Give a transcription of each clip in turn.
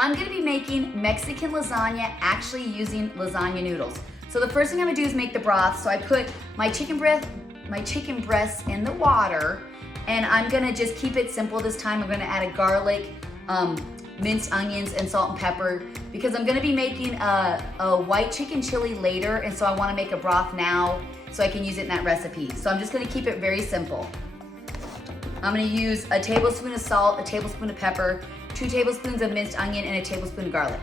I'm gonna be making Mexican lasagna actually using lasagna noodles. So the first thing I'm gonna do is make the broth. So I put my chicken breasts in the water, and I'm gonna just keep it simple this time. I'm gonna add a garlic, minced onions, and salt and pepper because I'm gonna be making a white chicken chili later, and so I wanna make a broth now so I can use it in that recipe. So I'm just gonna keep it very simple. I'm gonna use a tablespoon of salt, a tablespoon of pepper, 2 tablespoons of minced onion, and a tablespoon of garlic.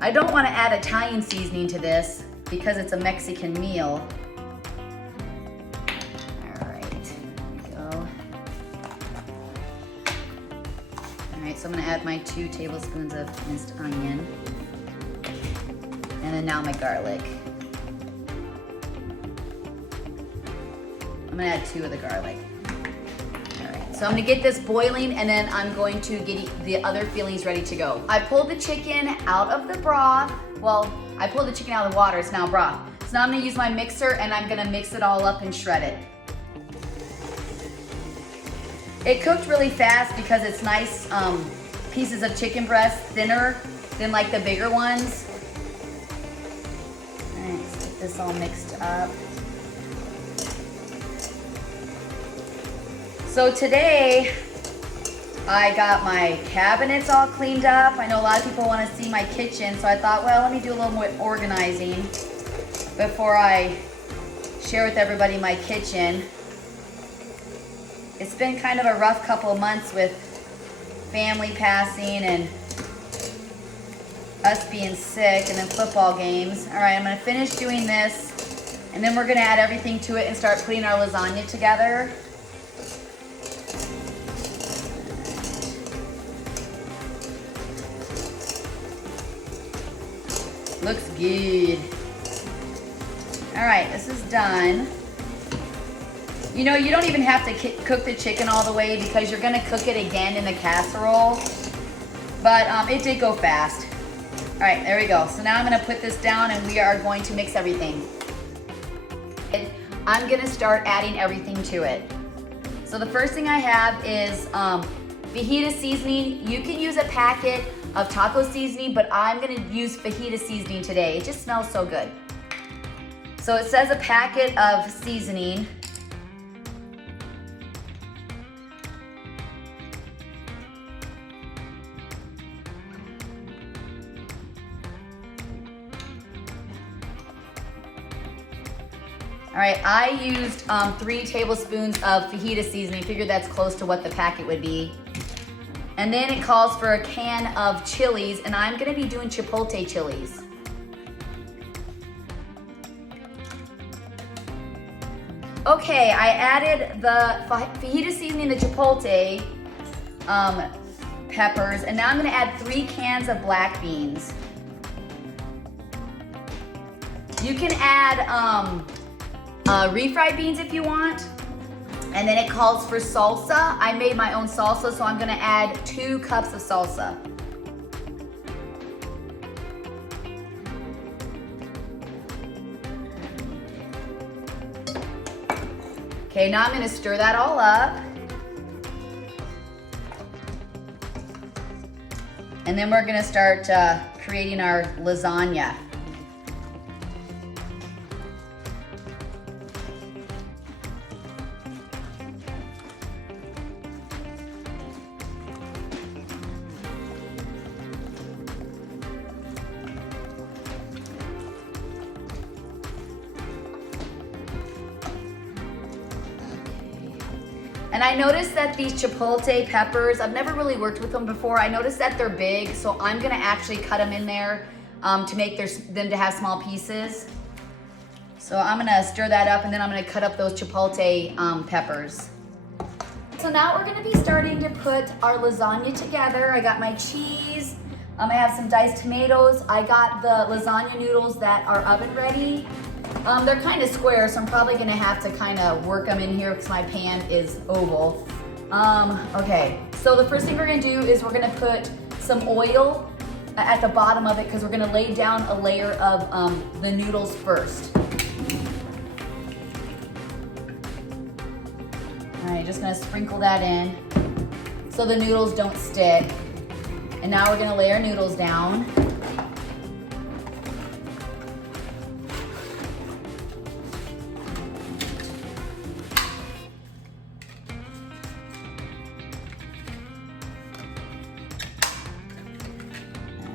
I don't want to add Italian seasoning to this because it's a Mexican meal. All right, there we go. All right, so I'm gonna add my 2 tablespoons of minced onion. And then now my garlic. I'm gonna add 2 of the garlic. All right, so I'm gonna get this boiling and then I'm going to get the other fillings ready to go. I pulled the chicken out of the broth. Well, I pulled the chicken out of the water, it's now broth. So now I'm gonna use my mixer and I'm gonna mix it all up and shred it. It cooked really fast because it's nice pieces of chicken breast, thinner than like the bigger ones. All right, let's get this all mixed up. So today, I got my cabinets all cleaned up. I know a lot of people want to see my kitchen, so I thought, well, let me do a little more organizing before I share with everybody my kitchen. It's been kind of a rough couple of months with family passing and us being sick and then football games. All right, I'm gonna finish doing this and then we're gonna add everything to it and start putting our lasagna together. Looks good. All right, this is done. You know, you don't even have to cook the chicken all the way because you're gonna cook it again in the casserole, but it did go fast. All right, there we go. So now I'm gonna put this down and we are going to mix everything. I'm gonna start adding everything to it. So the first thing I have is fajita seasoning. You can use a packet of taco seasoning, but I'm gonna use fajita seasoning today. It just smells so good. So it says a packet of seasoning. All right, I used 3 tablespoons of fajita seasoning. Figured that's close to what the packet would be. And then it calls for a can of chilies, and I'm gonna be doing chipotle chilies. Okay, I added the fajita seasoning, the chipotle peppers, and now I'm gonna add 3 cans of black beans. You can add refried beans if you want. And then it calls for salsa. I made my own salsa, so I'm gonna add 2 cups of salsa. Okay, now I'm gonna stir that all up. And then we're gonna start creating our lasagna. And I noticed that these chipotle peppers, I've never really worked with them before. I noticed that they're big, so I'm gonna actually cut them in there to make them to have small pieces. So I'm gonna stir that up and then I'm gonna cut up those chipotle peppers. So now we're gonna be starting to put our lasagna together. I got my cheese, I have some diced tomatoes. I got the lasagna noodles that are oven ready. They're kind of square, so I'm probably gonna have to kind of work them in here because my pan is oval. Okay, so the first thing we're gonna do is we're gonna put some oil at the bottom of it because we're gonna lay down a layer of the noodles first. All right, just gonna sprinkle that in so the noodles don't stick. And now we're gonna lay our noodles down.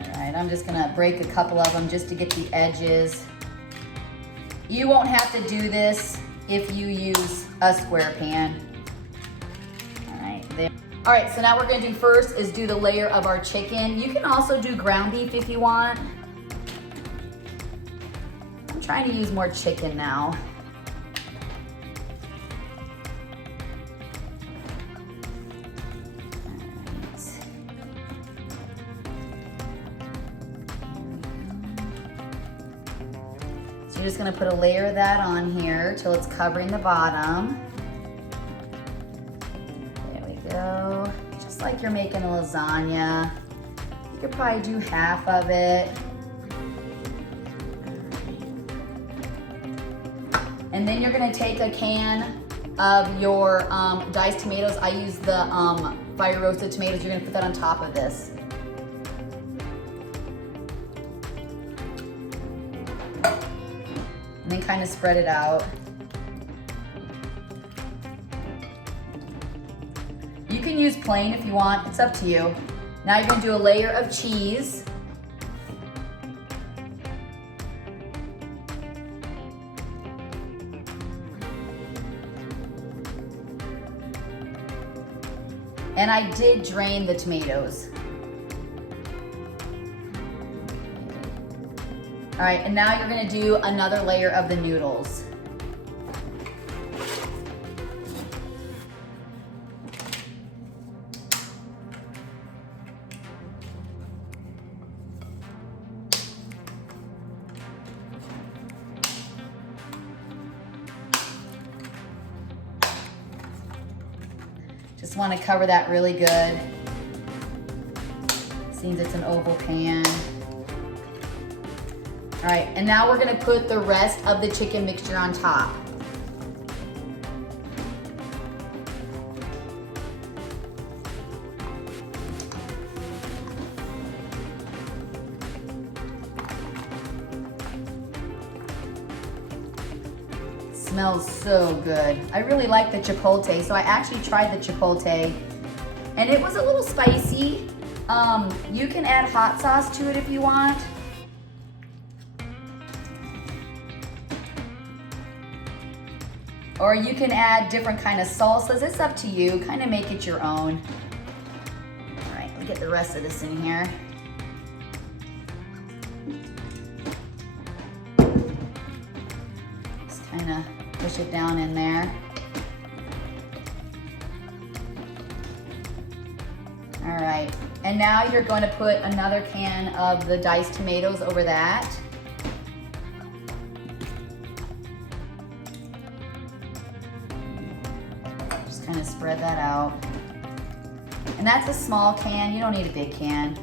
All right, I'm just gonna break a couple of them just to get the edges. You won't have to do this if you use a square pan. All right, there. All right, so now what we're gonna do first is do the layer of our chicken. You can also do ground beef if you want. I'm trying to use more chicken now. So you're just gonna put a layer of that on here till it's covering the bottom. Go. Just like you're making a lasagna. You could probably do half of it. And then you're gonna take a can of your diced tomatoes. I use the fire roasted tomatoes. You're gonna put that on top of this. And then kind of spread it out. You can use plain if you want, it's up to you. Now you're gonna do a layer of cheese. And I did drain the tomatoes. All right, and now you're gonna do another layer of the noodles. Just want to cover that really good. Seems it's an oval pan. All right, and now we're gonna put the rest of the chicken mixture on top. Smells so good. I really like the chipotle, so I actually tried the chipotle and it was a little spicy. You can add hot sauce to it if you want. Or you can add different kind of salsas. It's up to you. Kind of make it your own. All right, let me get the rest of this in here. Just kind of push it down in there. All right, and now you're going to put another can of the diced tomatoes over that. Just kind of spread that out. And that's a small can, you don't need a big can.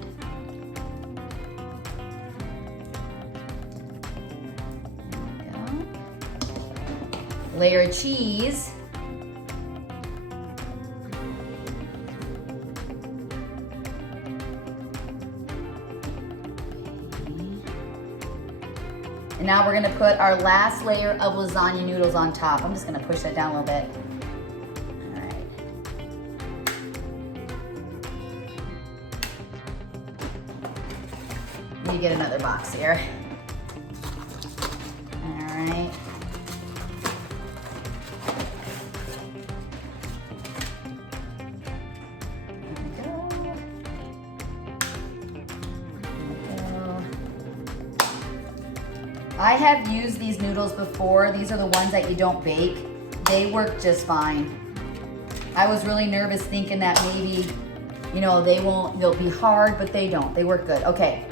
Layer of cheese. And now we're gonna put our last layer of lasagna noodles on top. I'm just gonna push that down a little bit. All right. Let me get another box here. All right. I have used these noodles before. These are the ones that you don't bake. They work just fine. I was really nervous thinking that maybe, you know, they'll be hard, but they don't. They work good. Okay.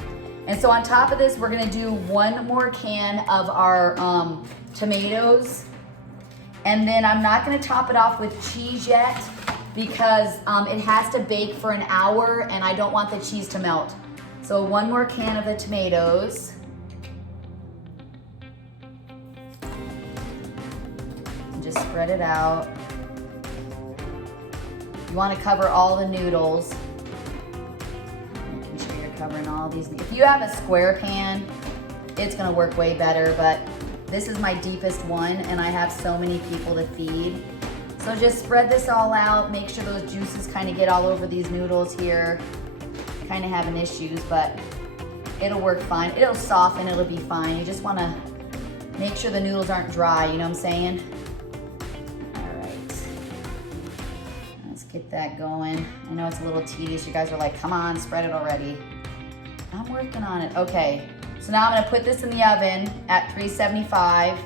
And so on top of this, we're gonna do one more can of our tomatoes. And then I'm not gonna top it off with cheese yet because it has to bake for an hour and I don't want the cheese to melt. So one more can of the tomatoes. Just spread it out. You want to cover all the noodles. Making sure you're covering all these. If you have a square pan, it's gonna work way better, but this is my deepest one and I have so many people to feed. So just spread this all out, make sure those juices kind of get all over these noodles here. Kind of having issues, but it'll work fine. It'll soften, it'll be fine. You just wanna make sure the noodles aren't dry, you know what I'm saying? All right, let's get that going. I know it's a little tedious. You guys are like, come on, spread it already. I'm working on it. Okay, so now I'm gonna put this in the oven at 375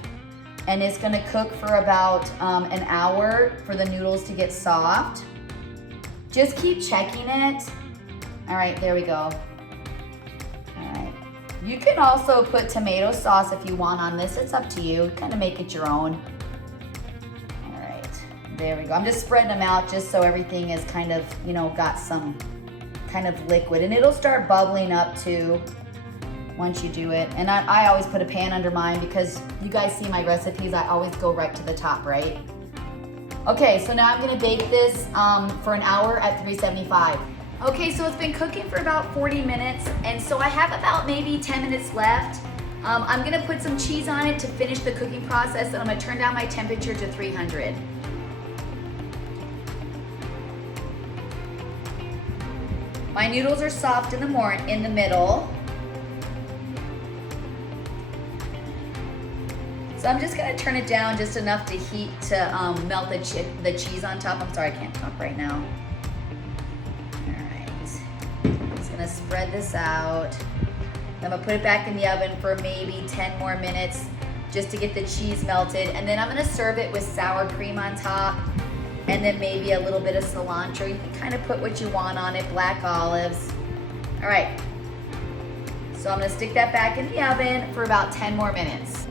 and it's gonna cook for about an hour for the noodles to get soft. Just keep checking it. All right, there we go. All right. You can also put tomato sauce if you want on this. It's up to you. Kind of make it your own. All right, there we go. I'm just spreading them out just so everything is kind of, you know, got some kind of liquid. And it'll start bubbling up too once you do it. And I always put a pan under mine because you guys see my recipes. I always go right to the top, right? Okay, so now I'm gonna bake this for an hour at 375. Okay, so it's been cooking for about 40 minutes, and so I have about maybe 10 minutes left. I'm gonna put some cheese on it to finish the cooking process, and I'm gonna turn down my temperature to 300. My noodles are soft in the middle. So I'm just gonna turn it down just enough to heat to melt the cheese on top. I'm sorry, I can't talk right now. Gonna spread this out. I'm gonna put it back in the oven for maybe 10 more minutes just to get the cheese melted. And then I'm gonna serve it with sour cream on top and then maybe a little bit of cilantro. You can kind of put what you want on it, black olives. All right, so I'm gonna stick that back in the oven for about 10 more minutes.